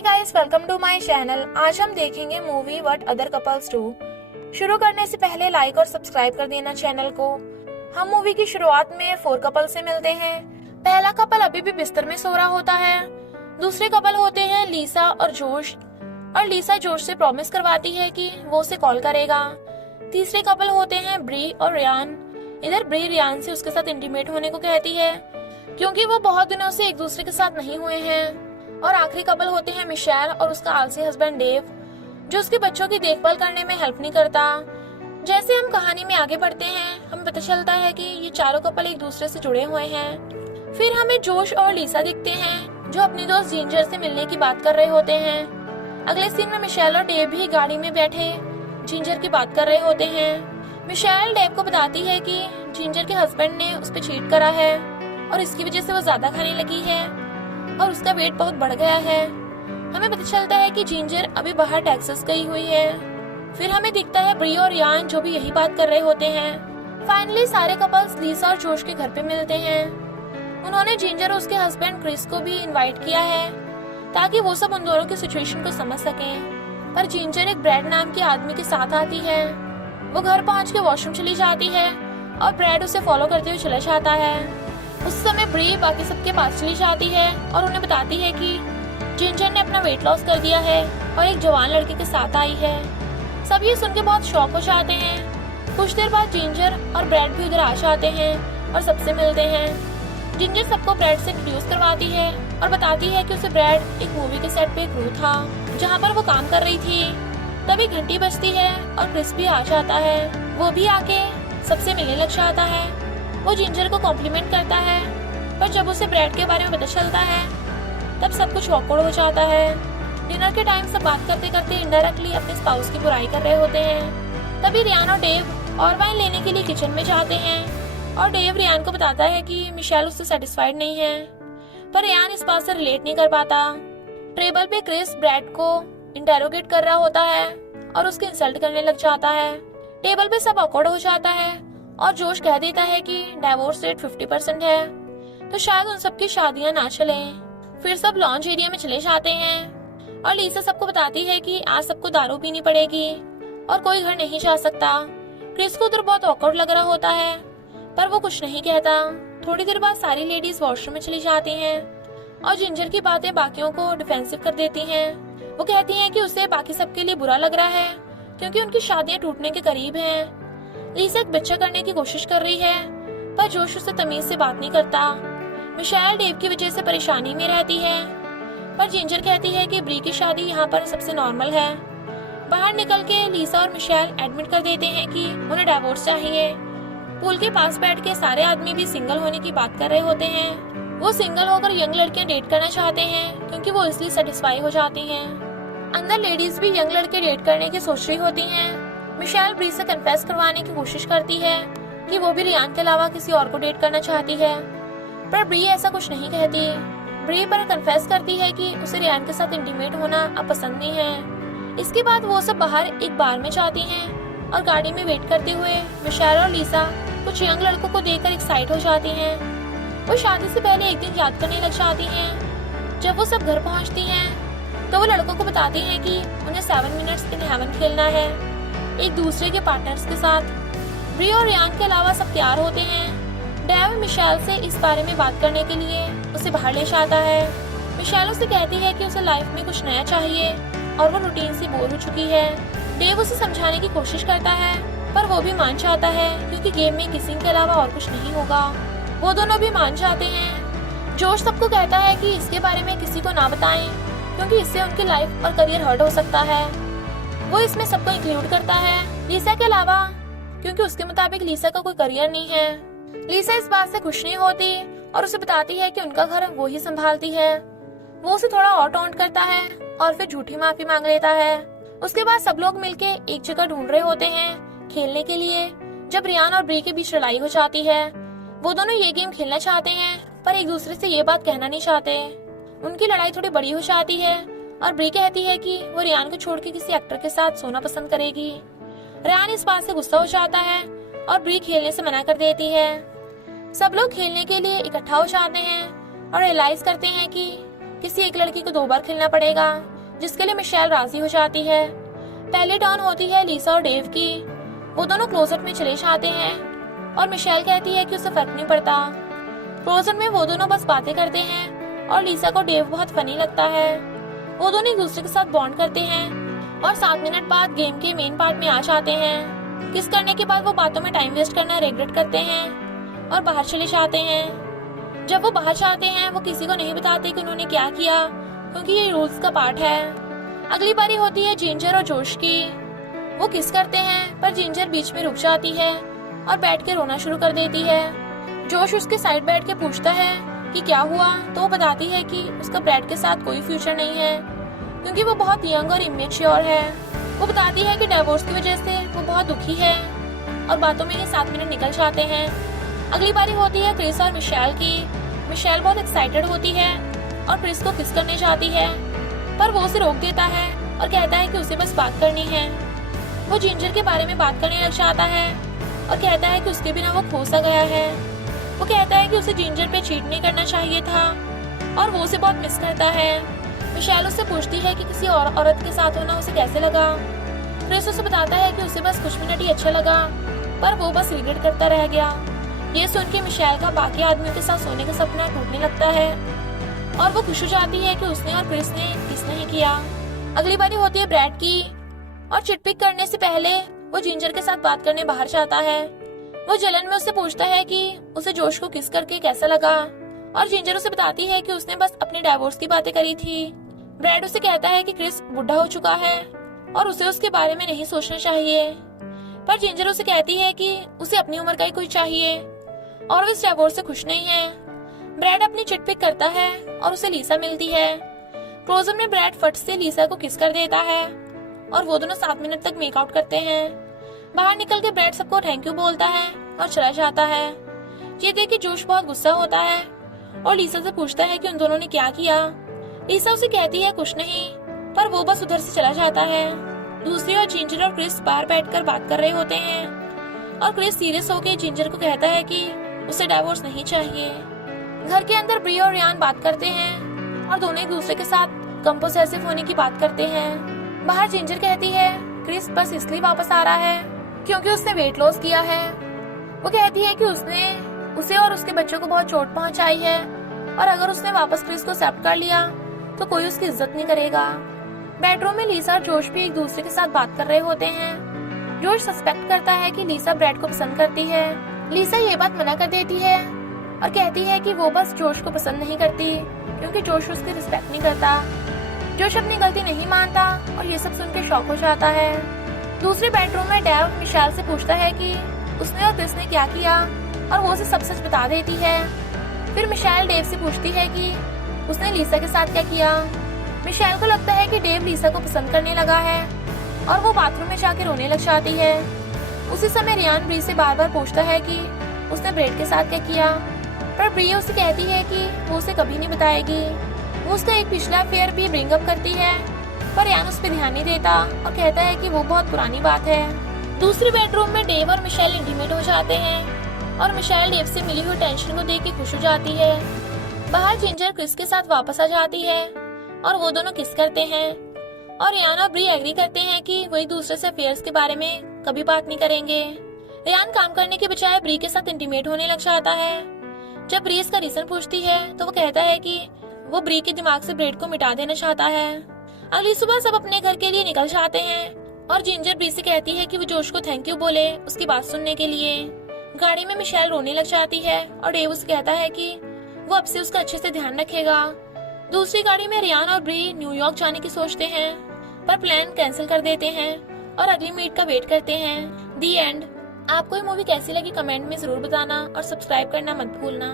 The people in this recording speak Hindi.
Hi guys, welcome to my channel. आज हम देखेंगे movie what other couples do. शुरू करने से पहले लाइक और सब्सक्राइब कर देना चैनल को। हम मूवी की शुरुआत में 4 कपल से मिलते हैं। पहला कपल अभी भी बिस्तर में सो रहा होता है। दूसरे कपल होते हैं लीसा और जोश, और लीसा जोश से प्रॉमिस करवाती है कि वो उसे कॉल करेगा। तीसरे कपल होते हैं ब्री और रियान। इधर ब्री रियान से उसके साथ इंटीमेट होने को कहती है क्योंकि वो बहुत दिनों से एक दूसरे के साथ नहीं हुए हैं। और आखिरी कपल होते हैं मिशेल और उसका आलसी हस्बैंड डेव, जो उसके बच्चों की देखभाल करने में हेल्प नहीं करता। जैसे हम कहानी में आगे बढ़ते हैं, हमें पता चलता है कि ये चारों कपल एक दूसरे से जुड़े हुए हैं। फिर हमें जोश और लीसा दिखते हैं जो अपनी दोस्त जिंजर से मिलने की बात कर रहे होते हैं। अगले सीन में मिशेल और डेव भी गाड़ी में बैठे जिंजर की बात कर रहे होते हैं। मिशेल डेव को बताती है कि जिंजर के हस्बैंड ने उस पर चीट करा है और इसकी वजह से वो ज्यादा खाने लगी है और उसका वेट बहुत बढ़ गया है। हमें पता चलता है कि जिंजर अभी बाहर टेक्सास गई हुई है। फिर हमें दिखता है ब्री और यान जो भी यही बात कर रहे होते हैं। फाइनली सारे कपल्स लीसा और जोश के घर पे मिलते हैं। उन्होंने जिंजर और उसके हस्बैंड क्रिस को भी इनवाइट किया है ताकि वो सब उन दोनों की सिचुएशन को समझ सकें। पर जिंजर एक ब्रैड नाम के आदमी के साथ आती है। वो घर पहुंच के वॉशरूम चली जाती है और ब्रैड उसे फॉलो करते हुए चला जाता है। उस समय ब्री बाकी सबके पास चली जाती है और उन्हें बताती है कि जिंजर ने अपना वेट लॉस कर दिया है और एक जवान लड़के के साथ आई है। सब ये सुन के बहुत शॉक हो जाते हैं। कुछ देर बाद जिंजर और ब्रैड भी उधर आ जाते हैं और सबसे मिलते हैं। जिंजर सबको ब्रैड से इंट्रोड्यूस करवाती है और बताती है कि उसे ब्रैड एक मूवी के सेट पे क्रू था जहाँ पर वो काम कर रही थी। तभी घंटी बजती है और क्रिस भी आ जाता है। वो भी आके सबसे मिलने लग जाता है। वो जिंजर को कॉम्प्लीमेंट करता है, पर जब उसे ब्रैड के बारे में पता चलता है तब सब कुछ ऑकवर्ड हो जाता है। डिनर के टाइम सब बात करते करते इनडायरेक्टली अपने स्पाउस की बुराई कर रहे होते हैं। तभी रियान और डेव और वाइन लेने के लिए किचन में जाते हैं और डेव रियान को बताता है कि मिशेल उससे सेटिस्फाइड नहीं है, पर रियान इस बात से रिलेट नहीं कर पाता। टेबल पे क्रिस ब्रैड को इंटेरोगेट कर रहा होता है और उसकी इंसल्ट करने लग जाता है। टेबल पे सब ऑकवर्ड हो जाता है और जोश कह देता है कि डाइवोर्स रेट 50% है, तो शायद उन सबकी शादियां ना चलें। फिर सब लॉन्च एरिया में चले जाते हैं और लीसा सबको बताती है कि आज सबको दारू पीनी पड़ेगी और कोई घर नहीं जा सकता। क्रिस को उधर बहुत ऑकवर्ड लग रहा होता है, पर वो कुछ नहीं कहता। थोड़ी देर बाद सारी लेडीज वॉशरूम में चली जाती हैं और जिंजर की बातें बाकियों को डिफेंसिव कर देती हैं। वो कहती हैं कि उसे बाकी सबके लिए बुरा लग रहा है क्योंकि उनकी शादियां टूटने के करीब हैं। लीसा एक बच्चा करने की कोशिश कर रही है, पर जोश उससे तमीज से बात नहीं करता। मिशेल डेव की वजह से परेशानी में रहती है, पर जिंजर कहती है कि ब्री की शादी यहाँ पर सबसे नॉर्मल है। बाहर निकल के लीसा और मिशेल एडमिट कर देते हैं कि उन्हें डाइवोर्स चाहिए। पूल के पास बैठ के सारे आदमी भी सिंगल होने की बात कर रहे होते हैं। वो सिंगल होकर यंग लड़कियां डेट करना चाहते हैं क्योंकि वो इसलिए सेटिस्फाई हो जाती हैं। अंदर लेडीज भी यंग लड़के डेट करने की सोच रही होती हैं। मिशेल ब्री से कन्फेस करवाने की कोशिश करती है कि वो भी रियान के अलावा किसी और को डेट करना चाहती है, पर ब्री ऐसा कुछ नहीं कहती। ब्री पर कन्फेस करती है कि उसे रियान के साथ इंटीमेट होना अब पसंद नहीं है। इसके बाद वो सब बाहर एक बार में जाती हैं और गाड़ी में वेट करते हुए मिशेल और लीसा कुछ यंग लड़कों को देखकर एक्साइट हो जाती हैं। वो शादी से पहले एक दिन याद करने लग जाती हैं। जब वो सब घर पहुंचती हैं तो वो लड़कों को बताती हैं कि उन्हें 7 मिनट्स इन हेवन खेलना है एक दूसरे के पार्टनर्स के साथ। ब्री और रियान के अलावा सब तैयार होते हैं। डेव मिशेल से इस बारे में बात करने के लिए उसे बाहर ले जाता है। मिशेल उसे कहती है कि उसे लाइफ में कुछ नया चाहिए और वो रूटीन से बोर हो चुकी है। डेव उसे समझाने की कोशिश करता है, पर वो भी मान जाता है क्योंकि गेम में किसिंग के अलावा और कुछ नहीं होगा। वो दोनों भी मान जाते हैं। जोश सबको कहता है कि इसके बारे में किसी को ना बताएं क्योंकि इससे उनकी लाइफ और करियर हर्ट हो सकता है। वो इसमें सबको इंक्लूड करता है, लीसा के अलावा, क्योंकि उसके मुताबिक लीसा का कोई करियर नहीं है। लीसा इस बात से खुश नहीं होती और उसे बताती है कि उनका घर वो ही संभालती है। वो उसे थोड़ा और टॉन्ट करता है और फिर झूठी माफी मांग लेता है। उसके बाद सब लोग मिलके एक जगह ढूंढ रहे होते हैं खेलने के लिए। जब रियान और ब्री के बीच लड़ाई हो जाती है, वो दोनों ये गेम खेलना चाहते हैं पर एक दूसरे से ये बात कहना नहीं चाहते। उनकी लड़ाई थोड़ी बड़ी हो जाती है और ब्री कहती है कि वो रियान को छोड़ के किसी एक्टर के साथ सोना पसंद करेगी। रियान इस बात से गुस्सा हो जाता है और ब्री खेलने से मना कर देती है। सब लोग खेलने के लिए इकट्ठा हो जाते हैं और रियलाइज करते हैं कि किसी एक लड़की को 2 बार खेलना पड़ेगा जिसके लिए मिशेल राजी हो जाती है। पहली टर्न होती है लीसा और डेव की। वो दोनों क्लोजेट में चले जाते हैं और मिशेल कहती है कि उसे फर्क नहीं पड़ता। क्लोजेट में वो दोनों बस बातें करते हैं और लीसा को डेव बहुत फनी लगता है। वो दोनों एक दूसरे के साथ बॉन्ड करते हैं और 7 मिनट बाद गेम के मेन पार्ट में आ जाते हैं। किस करने के बाद वो बातों में टाइम वेस्ट करना रिग्रेट करते हैं और बाहर चले जाते हैं। जब वो बाहर जाते हैं वो किसी को नहीं बताते कि उन्होंने क्या किया, क्योंकि ये रूल्स का पार्ट है। अगली बारी होती है जिंजर और जोश की। वो किस करते हैं पर जिंजर बीच में रुक जाती है और बैठ के रोना शुरू कर देती है। जोश उसके साइड बैठ के पूछता है कि क्या हुआ, तो वो बताती है कि उसका ब्रैड के साथ कोई फ्यूचर नहीं है क्योंकि वो बहुत यंग और इमेच्योर है। वो बताती है कि डिवोर्स की वजह से वो बहुत दुखी है और बातों में ये 7 मिनट निकल जाते हैं। अगली बारी होती है क्रिस और मिशेल की। मिशेल बहुत एक्साइटेड होती है और क्रिस को किस करने जाती है, पर वो उसे रोक देता है और कहता है कि उसे बस बात करनी है। वो जिंजर के बारे में बात करने लग जाता है और कहता है कि उसके बिना वो खो सा गया है। वो कहता है कि उसे जिंजर पे चीट नहीं करना चाहिए था और वो उसे बहुत मिस करता है। मिशेल उससे पूछती है कि किसी और औरत के साथ होना उसे कैसे लगा। क्रिस उसे बताता है कि उसे बस कुछ मिनट ही अच्छा लगा, पर वो बस रिग्रेट करता रह गया। ये सुन के मिशेल का बाकी आदमियों के साथ सोने का सपना टूटने लगता है और वो खुश हो जाती है कि उसने और क्रिस ने किस नहीं किया। अगली बारी होती है ब्रैड की और चिटपिक करने से पहले वो जिंजर के साथ बात करने बाहर जाता है। वो जलन में उससे पूछता है कि उसे जोश को किस करके कैसा लगा और जिंजर उसे बताती है कि उसने बस अपने डिवोर्स की बातें करी थी। ब्रैड उसे कहता है कि क्रिस बुढ़ा हो चुका है और उसे उसके बारे में नहीं सोचना चाहिए, पर जिंजर उसे कहती है कि उसे अपनी उम्र का ही कोई चाहिए और वो इस डिवोर्स से खुश नहीं है। ब्रैड अपनी चिटपिक करता है और उसे लीसा मिलती है। क्लोजर में ब्रैड फट से लीसा को किस कर देता है और वो दोनों 7 मिनट तक मेकआउट करते हैं। बाहर निकल के ब्रैड सबको थैंक यू बोलता है और चला जाता है। ये देख के जोश बहुत गुस्सा होता है और लीसा से पूछता है कि उन दोनों ने क्या किया। लीसा उसे कहती है कुछ नहीं, पर वो बस उधर से चला जाता है। दूसरी ओर जिंजर और क्रिस बाहर बैठकर बात कर रहे होते हैं और क्रिस सीरियस होकर जिंजर को कहता है कि उसे डिवोर्स नहीं चाहिए। घर के अंदर ब्री और रियान बात करते हैं और दोनों एक दूसरे के साथ कंपोसेसिव होने की बात करते हैं। बाहर जिंजर कहती है क्रिस बस इसलिए वापस आ रहा है क्योंकि उसने वेट लॉस किया है। वो कहती है कि उसने उसे और उसके बच्चों को बहुत चोट पहुंचाई है और अगर उसने वापस क्रिस को एक्सेप्ट कर लिया तो कोई उसकी इज्जत नहीं करेगा। बेडरूम में लीसा और जोश भी एक दूसरे के साथ बात कर रहे होते हैं। जोश सस्पेक्ट करता है कि लीसा ब्रैड को पसंद करती है। लीसा ये बात मना कर देती है और कहती है कि वो बस जोश को पसंद नहीं करती क्योंकि जोश उसकी रिस्पेक्ट नहीं करता। जोश अपनी गलती नहीं मानता और ये सब सुन के शॉक हो जाता है। दूसरे बेडरूम में डेव मिशेल से पूछता है कि उसने और क्रिस ने क्या किया और वो उसे सब सच बता देती है। फिर मिशेल डेव से पूछती है कि उसने लीसा के साथ क्या किया। मिशेल को लगता है कि डेव लीसा को पसंद करने लगा है और वो बाथरूम में जाके रोने लग जाती है। उसी समय रियान ब्री से बार बार पूछता है कि उसने ब्रेड के साथ क्या किया, पर ब्री उसे कहती है कि वो उसे कभी नहीं बताएगी। वो उसका एक पिछला अफेयर भी ब्रिंग अप करती है, पर रियान उस पर ध्यान नहीं देता और कहता है कि वो बहुत पुरानी बात है। दूसरे बेडरूम में डेव और मिशेल इंटीमेट हो जाते हैं और मिशेल डेव से मिली हुई टेंशन को देख के खुश हो जाती है। बाहर जिंजर क्रिस के साथ वापस आ जाती है और वो दोनों किस करते हैं और रियान और ब्री एग्री करते हैं कि वो एक दूसरे से अफेयर्स के बारे में कभी बात नहीं करेंगे। रियान काम करने के बजाय ब्री के साथ इंटीमेट होने लग जाता है। जब ब्री इसका रीजन पूछती है तो वो कहता है कि वो ब्री के दिमाग से ब्रेड को मिटा देना चाहता है। अगली सुबह सब अपने घर के लिए निकल जाते हैं और जिंजर ब्री से कहती है कि वो जोश को थैंक यू बोले उसकी बात सुनने के लिए। गाड़ी में मिशेल रोने लग जाती है और डेव उसे कहता है कि वो अब से उसका अच्छे से ध्यान रखेगा। दूसरी गाड़ी में रियान और ब्री न्यूयॉर्क जाने की सोचते हैं, पर प्लान कैंसिल कर देते हैं और अगली मीट का वेट करते हैं। दी एंड। आपको ये मूवी कैसी लगी कमेंट में जरूर बताना और सब्सक्राइब करना मत भूलना।